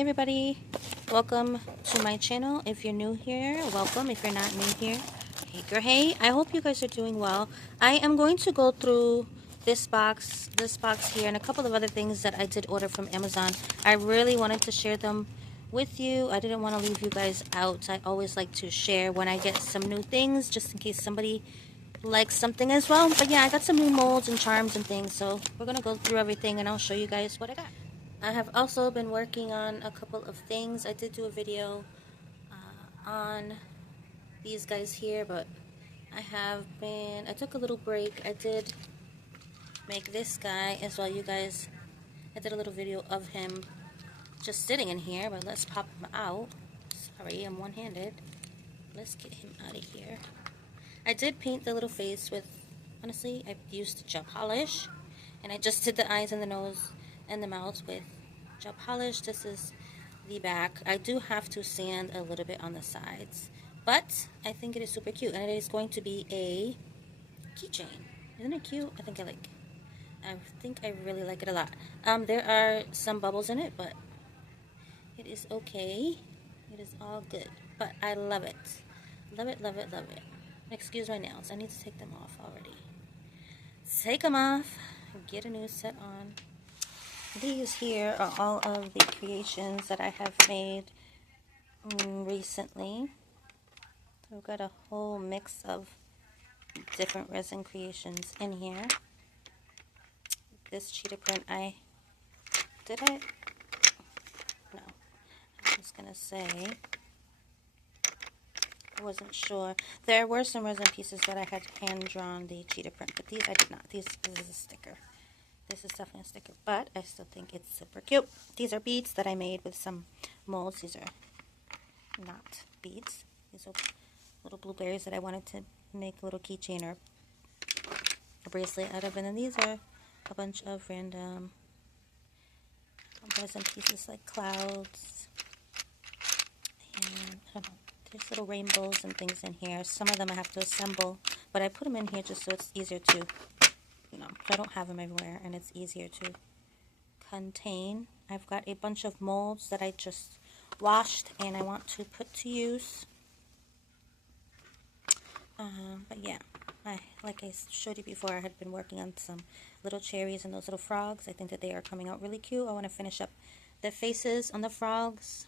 Hey everybody, welcome to my channel. If you're new here, welcome. If you're not new here, hey girl, hey. I hope you guys are doing well. I am going to go through this box here, and a couple of other things that I did order from Amazon. I really wanted to share them with you. I didn't want to leave you guys out. I always like to share when I get some new things, just in case somebody likes something as well. But yeah, I got some new molds and charms and things, so we're gonna go through everything and I'll show you guys what I got. I have also been working on a couple of things. I did do a video on these guys here, but I took a little break. I did make this guy as well, you guys. I did a little video of him just sitting in here, but let's pop him out. Sorry, I'm one-handed. Let's get him out of here. I did paint the little face with, honestly, I used gel polish, and I just did the eyes and the nose and the mouth with gel polish. This is the back. I do have to sand a little bit on the sides, but I think it is super cute, and it is going to be a keychain. Isn't it cute? I think I really like it a lot. There are some bubbles in it, but it is okay. It is all good, but I love it. Love it, love it, love it. Excuse my nails. I need to take them off already. Take them off. Get a new set on. These here are all of the creations that I have made recently. So we've got a whole mix of different resin creations in here. This cheetah print, No. I was gonna say, I wasn't sure. There were some resin pieces that I had hand-drawn the cheetah print, but these I did not. This is a sticker. This is definitely a sticker, but I still think it's super cute. These are beads that I made with some molds. These are not beads. These are little blueberries that I wanted to make a little keychain or a bracelet out of. And then these are a bunch of random resin pieces like clouds. And I don't know, there's little rainbows and things in here. Some of them I have to assemble, but I put them in here just so it's easier to, I don't have them everywhere, and it's easier to contain. I've got a bunch of molds that I just washed and I want to put to use. But yeah, like I showed you before, I had been working on some little cherries and those little frogs. I think that they are coming out really cute. I want to finish up the faces on the frogs.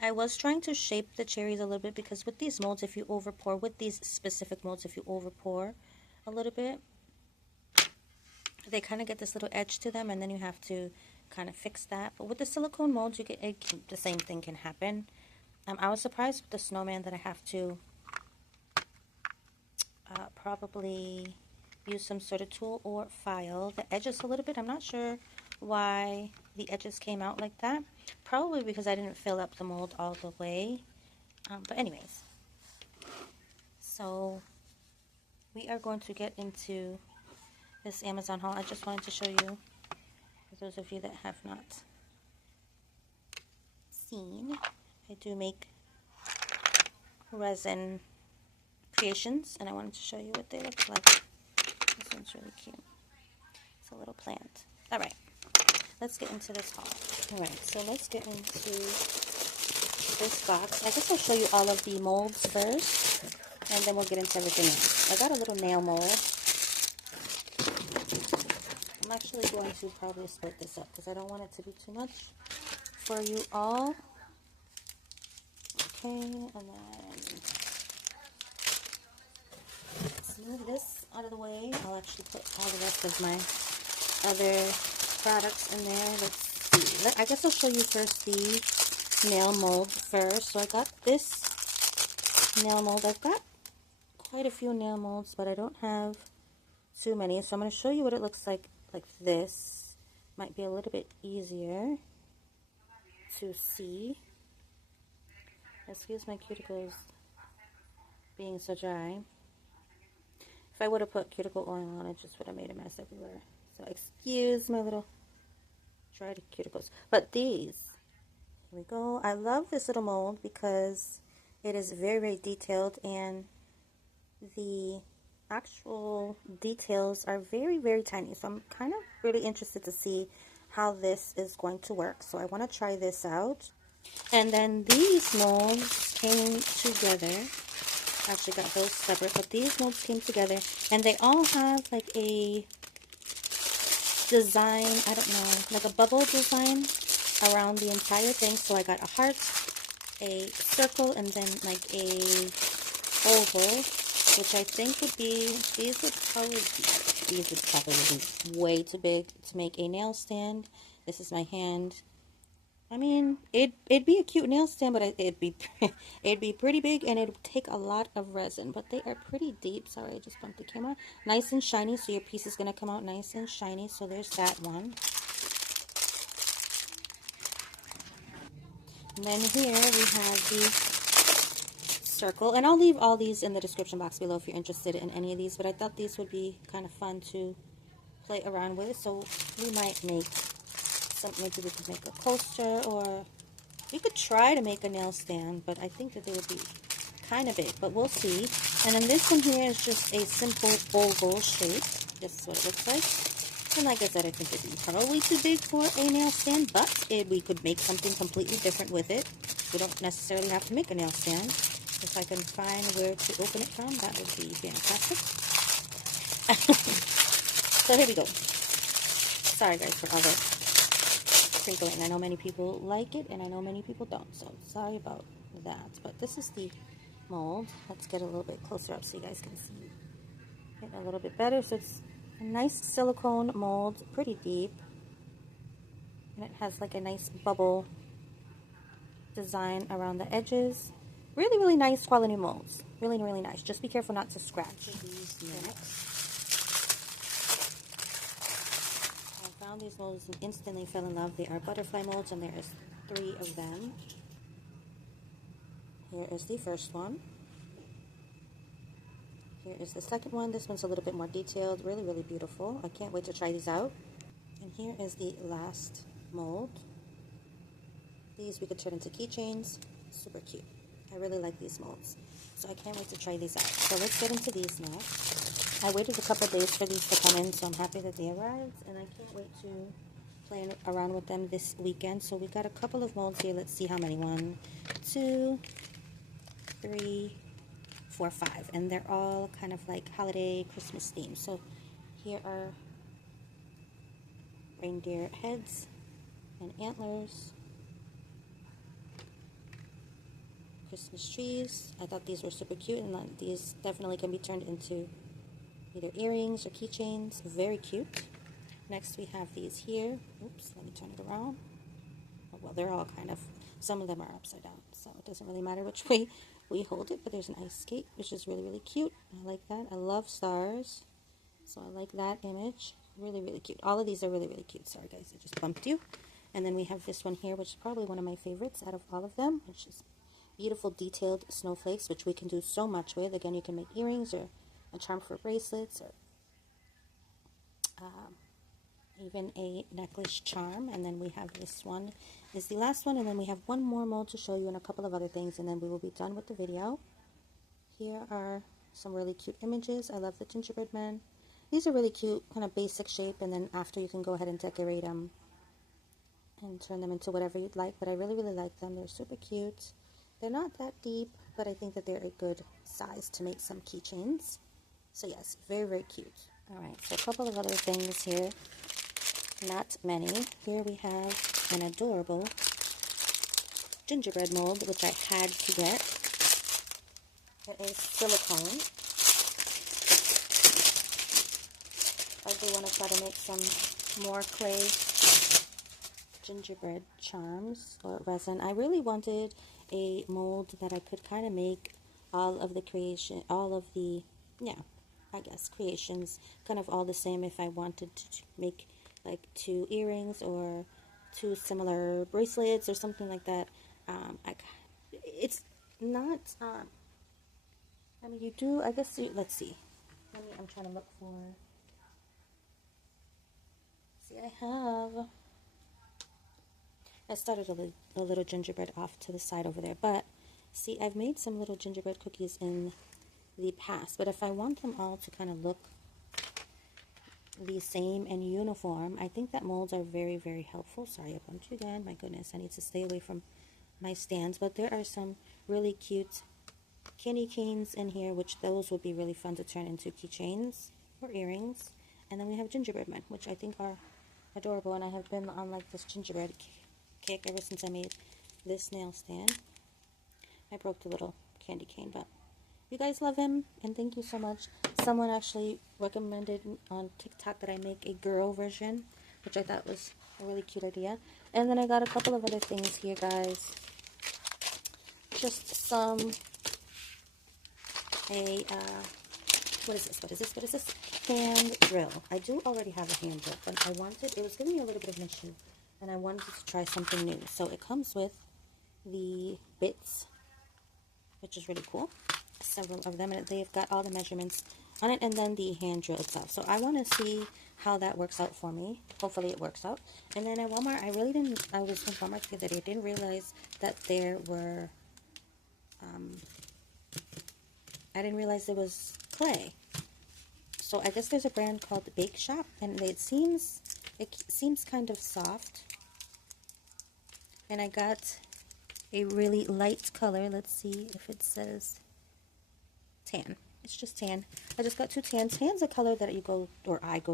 I was trying to shape the cherries a little bit, because with these molds, if you overpour, with these specific molds, if you overpour a little bit, they kind of get this little edge to them, and then you have to kind of fix that. But with the silicone molds, the same thing can happen. I was surprised with the snowman that I have to probably use some sort of tool or file the edges a little bit. I'm not sure why the edges came out like that. Probably because I didn't fill up the mold all the way. But anyways, so we are going to get into this Amazon haul. I just wanted to show you, for those of you that have not seen, I do make resin creations, and I wanted to show you what they look like. This one's really cute. It's a little plant. Alright, let's get into this haul. Alright, so let's get into this box. I guess I'll show you all of the molds first, and then we'll get into everything else. I got a little nail mold. I'm actually going to probably split this up because I don't want it to be too much for you all. Okay, and then let's move this out of the way. I'll actually put all the rest of my other products in there. Let's see. I guess I'll show you first the nail mold first. So I got this nail mold. I've got quite a few nail molds, but I don't have too many. So I'm going to show you what it looks like this. Might be a little bit easier to see. Excuse my cuticles being so dry. If I would have put cuticle oil on, it just would have made a mess everywhere. So excuse my little dried cuticles. But these, here we go. I love this little mold because it is very, very detailed, and the actual details are very, very tiny. So I'm kind of really interested to see how this is going to work. So I want to try this out. And then these molds came together. I actually got those separate, but these molds came together, and they all have like a design, I don't know, like a bubble design around the entire thing. So I got a heart, a circle, and then like a oval, which I think would be, these would probably be way too big to make a nail stand. This is my hand. I mean, it'd be a cute nail stand, but it'd be it'd be pretty big, and it would take a lot of resin. But they are pretty deep. Sorry, I just bumped the camera. Nice and shiny, so your piece is gonna come out nice and shiny. So there's that one. And then here we have the circle, and I'll leave all these in the description box below if you're interested in any of these. But I thought these would be kind of fun to play around with, so we might make something. Maybe we could make a coaster, or we could try to make a nail stand, but I think that they would be kind of big, but we'll see. And then this one here is just a simple oval shape. This is what it looks like. And like I said, I think it'd be probably too big for a nail stand, but we could make something completely different with it. We don't necessarily have to make a nail stand. If I can find where to open it from, that would be fantastic. So here we go. Sorry guys for all the crinkling. I know many people like it, and I know many people don't, so sorry about that. But this is the mold. Let's get a little bit closer up so you guys can see it a little bit better. So it's a nice silicone mold, pretty deep, and it has like a nice bubble design around the edges. Really, really nice quality molds. Really, really nice. Just be careful not to scratch these next. I found these molds and instantly fell in love. They are butterfly molds, and there is 3 of them. Here is the first one. Here is the second one. This one's a little bit more detailed. Really, really beautiful. I can't wait to try these out. And here is the last mold. These we could turn into keychains. Super cute. I really like these molds. So I can't wait to try these out. So let's get into these now. I waited a couple days for these to come in, so I'm happy that they arrived. And I can't wait to play around with them this weekend. So we got a couple of molds here. Let's see how many. 1, 2, 3, 4, 5. And they're all kind of like holiday Christmas themed. So here are reindeer heads and antlers. Christmas trees. I thought these were super cute, and these definitely can be turned into either earrings or keychains. Very cute. Next we have these here. Oops, let me turn it around. Oh, well, they're all kind of, some of them are upside down, so it doesn't really matter which way we hold it, but there's an ice skate, which is really, really cute. I like that. I love stars, so I like that image. Really, really cute. All of these are really, really cute. Sorry guys, I just bumped you. And then we have this one here, which is probably one of my favorites out of all of them, which is beautiful detailed snowflakes, which we can do so much with. Again, you can make earrings or a charm for bracelets, or even a necklace charm. And then we have this one is the last one, and then we have one more mold to show you and a couple of other things, and then we will be done with the video. Here are some really cute images. I love the gingerbread man. These are really cute, kind of basic shape, and then after you can go ahead and decorate them and turn them into whatever you'd like. But I really, really like them. They're super cute. They're not that deep, but I think that they're a good size to make some keychains. So yes, very, very cute. Alright, so a couple of other things here. Not many. Here we have an adorable gingerbread mold, which I had to get. It is silicone. I do want to try to make some more clay gingerbread charms or resin. I really wanted a mold that I could kind of make all of the creations kind of all the same. If I wanted to make like 2 earrings or 2 similar bracelets or something like that, it's not, I mean, you do, I guess, let's see, I'm trying to look for, see, I started a little gingerbread off to the side over there, but see, I've made some little gingerbread cookies in the past, but if I want them all to kind of look the same and uniform, I think that molds are very, very helpful. Sorry, I bumped you again. My goodness, I need to stay away from my stands, but there are some really cute candy canes in here, which those would be really fun to turn into keychains or earrings. And then we have gingerbread men, which I think are adorable, and I have been on like this gingerbread cake ever since I made this nail stand. I broke the little candy cane, but you guys love him, and thank you so much. Someone actually recommended on TikTok that I make a girl version, which I thought was a really cute idea. And then I got a couple of other things here, guys. Just some, what is this? What is this? What is this? Hand drill. I do already have a hand drill, but I wanted, it was giving me a little bit of an issue, and I wanted to try something new. So it comes with the bits, which is really cool. Several of them, and they've got all the measurements on it, and then the hand drill itself. So I want to see how that works out for me. Hopefully it works out. And then at Walmart, I was in Walmart the other day. I didn't realize that there were, I didn't realize there was clay. So I guess there's a brand called Bake Shop, and it seems kind of soft. And I got a really light color. Let's see if it says tan. It's just tan. I just got 2 tans. Tan's a color that I go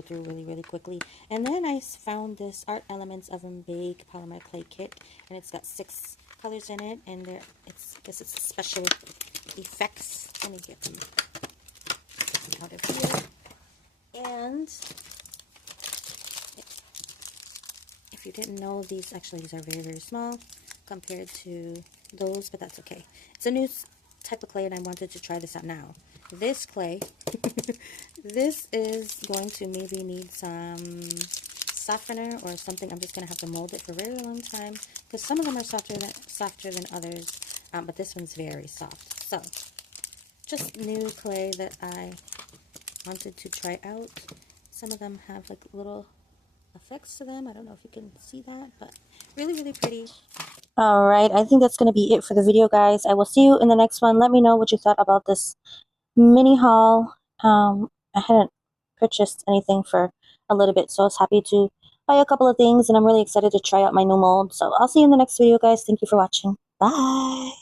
through really, really quickly. And then I found this Art Elements Oven Bake Polymer Clay Kit, and it's got 6 colors in it, and I guess it's special effects. Let me get them out of here. And if you didn't know, these are very, very small compared to those, but that's okay. It's a new type of clay, and I wanted to try this out now. This clay, this is going to maybe need some softener or something. I'm just going to have to mold it for a very long time, because some of them are softer than others, but this one's very soft. So, just new clay that I wanted to try out. Some of them have like little effects to them. I don't know if you can see that, but really, really pretty. Alright, I think that's going to be it for the video, guys. I will see you in the next one. Let me know what you thought about this mini haul. I hadn't purchased anything for a little bit, so I was happy to buy a couple of things, and I'm really excited to try out my new mold. So I'll see you in the next video, guys. Thank you for watching. Bye!